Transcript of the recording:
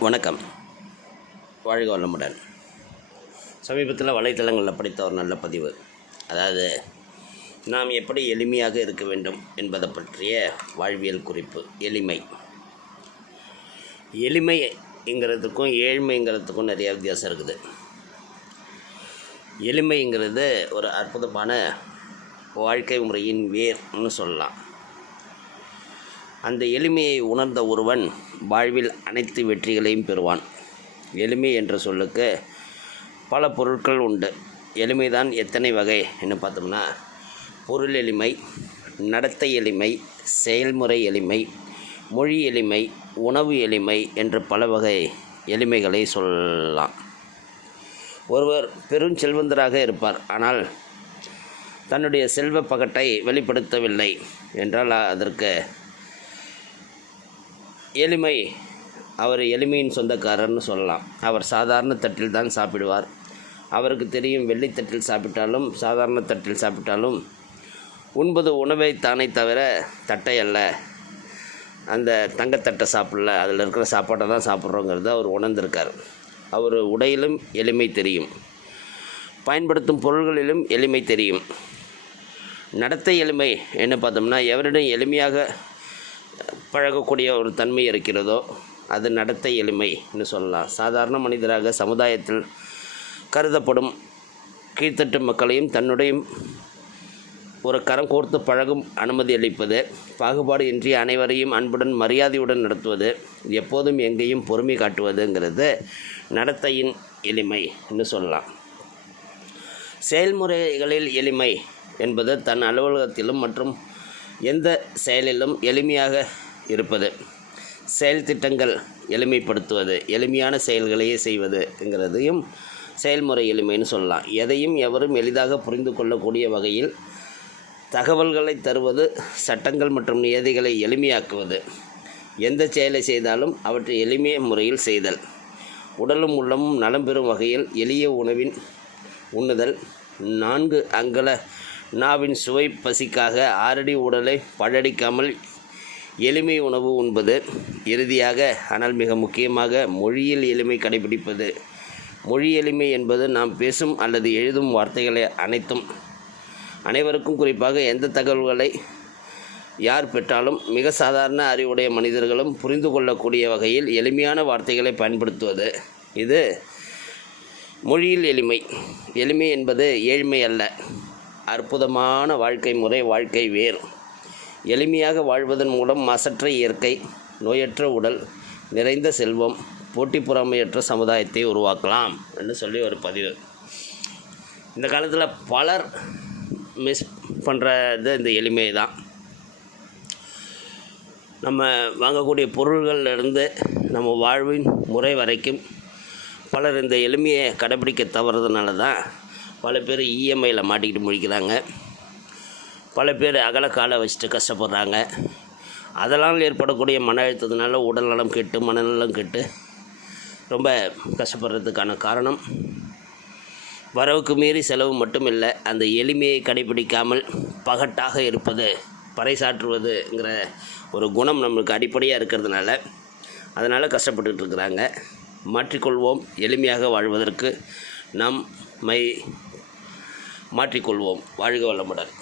வணக்கம். வாழ்க வளமுடன். சமீபத்தில் வலைத்தளங்களில் படித்த ஒரு நல்ல பதிவு. அதாவது நாம் எப்படி எளிமையாக இருக்க வேண்டும் என்பதை பற்றிய வாழ்வியல் குறிப்பு எளிமை. எளிமைங்கிறதுக்கும் ஏழ்மைங்கிறதுக்கும் நிறைய வித்தியாசம் இருக்குது. எளிமைங்கிறது ஒரு அற்புதமான வாழ்க்கை முறையின் வேர்னு சொல்லலாம். அந்த எளிமையை உணர்ந்த ஒருவன் வாழ்வில் அனைத்து வெற்றிகளையும் பெறுவான். எளிமை என்ற சொல்லுக்கு பல பொருட்கள் உண்டு. எளிமைதான் எத்தனை வகை என்று பார்த்தோம்னா பொருள் எளிமை நடத்தை எளிமை செயல்முறை எளிமை மொழி எளிமை உணவு எளிமை என்று பல வகை எளிமைகளை சொல்லலாம். ஒருவர் பெரும் செல்வந்தராக இருப்பார். ஆனால் தன்னுடைய செல்வ பகட்டை வெளிப்படுத்தவில்லை என்றால் அதற்கு எளிமை. அவர் எளிமையின் சொந்தக்காரர்னு சொல்லலாம். அவர் சாதாரண தட்டில் தான் சாப்பிடுவார். அவருக்கு தெரியும் வெள்ளித்தட்டில் சாப்பிட்டாலும் சாதாரண தட்டில் சாப்பிட்டாலும் உண்பது உணவை தானே தவிர தட்டை அல்ல. அந்த தங்கத்தட்டை சாப்பிடல அதில் இருக்கிற சாப்பாட்டை தான் சாப்பிட்றோங்கிறத அவர் உணர்ந்திருக்கார். அவர் உடையிலும் எளிமை தெரியும். பயன்படுத்தும் பொருள்களிலும் எளிமை தெரியும். நடத்தை எளிமை. என்ன பார்த்தோம்னா எவரிடம் எளிமையாக பழகக்கூடிய ஒரு தன்மை இருக்கிறதோ அது நடத்தை எளிமைன்னு சொல்லலாம். சாதாரண மனிதராக சமுதாயத்தில் கருதப்படும் கீழ்த்தட்டு மக்களையும் தன்னுடைய ஒரு கரம் கோர்த்து பழகும் அனுமதி அளிப்பது பாகுபாடு இன்றி அனைவரையும் அன்புடன் மரியாதையுடன் நடத்துவது எப்போதும் எங்கேயும் பொறுமை காட்டுவதுங்கிறது நடத்தையின் எளிமைன்னு சொல்லலாம். செயல்முறைகளில் எளிமை என்பது தன் அலுவலகத்திலும் மற்றும் எந்த செயலிலும் எளிமையாக இருப்பது. செயல் திட்டங்கள் எளிமைப்படுத்துவது எளிமையான செயல்களையே செய்வதுங்கிறதையும் செயல்முறை எளிமைன்னு சொல்லலாம். எதையும் எவரும் எளிதாக புரிந்து கொள்ளக்கூடிய வகையில் தகவல்களை தருவது சட்டங்கள் மற்றும் நியதிகளை எளிமையாக்குவது. எந்த செயலை செய்தாலும் அவற்றை எளிமைய முறையில் செய்தல். உடலும் உள்ளமும் நலம் பெறும் வகையில் எளிய உணவின் உண்ணுதல். நான்கு அங்கல நாவின் சுவை பசிக்காக ஆறடி உடலை பழடிக்காமல் எளிமை உணவு உண்பது. இறுதியாக ஆனால் மிக முக்கியமாக மொழியில் எளிமை கடைபிடிப்பது. மொழி எளிமை என்பது நாம் பேசும் அல்லது எழுதும் வார்த்தைகளை அனைத்தும். அனைவருக்கும் குறிப்பாக எந்த தகவல்களை யார் பெற்றாலும் மிக சாதாரண அறிவுடைய மனிதர்களும் புரிந்து கொள்ளக்கூடிய வகையில் எளிமையான வார்த்தைகளை பயன்படுத்துவது. இது மொழியில் எளிமை. எளிமை என்பது ஏழ்மை அல்ல. அற்புதமான வாழ்க்கை முறை வாழ்க்கை வேறு எளிமையாக வாழ்வதன் மூலம் மசற்ற இயற்கை நோயற்ற உடல் நிறைந்த செல்வம் போட்டி பொறாமையற்ற சமுதாயத்தை உருவாக்கலாம் என்று சொல்லி ஒரு பதிவு. இந்த காலத்தில் பலர் மிஸ் பண்ணுறது இந்த எளிமை தான் நம்ம வாங்கக்கூடிய பொருள்கள்லேருந்து நம்ம வாழ்வின் முறை வரைக்கும் பலர் இந்த எளிமையை கடைபிடிக்க தவறுறதுனால தான் பல பேர் இஎம்ஐயில் மாட்டிக்கிட்டு முழிக்கிறாங்க. பல பேர் அகல காலை வச்சுட்டு கஷ்டப்படுறாங்க. அதனால் ஏற்படக்கூடிய மன அழுத்தத்தினால உடல் நலம் கெட்டு மனநலம் கெட்டு ரொம்ப கஷ்டப்படுறதுக்கான காரணம். வரவுக்கு மீறி செலவு மட்டும் இல்லை அந்த எளிமையை கடைபிடிக்காமல் பகட்டாக இருப்பது பறைசாற்றுவதுங்கிற ஒரு குணம் நம்மளுக்கு அடிப்படையாக இருக்கிறதுனால அதனால் கஷ்டப்பட்டுட்டு இருக்கிறாங்க. மாற்றிக்கொள்வோம் எளிமையாக வாழ்வதற்கு. நாம் மை மாற்றிக்கொள்வோம். வாழ்க வளமுடன்.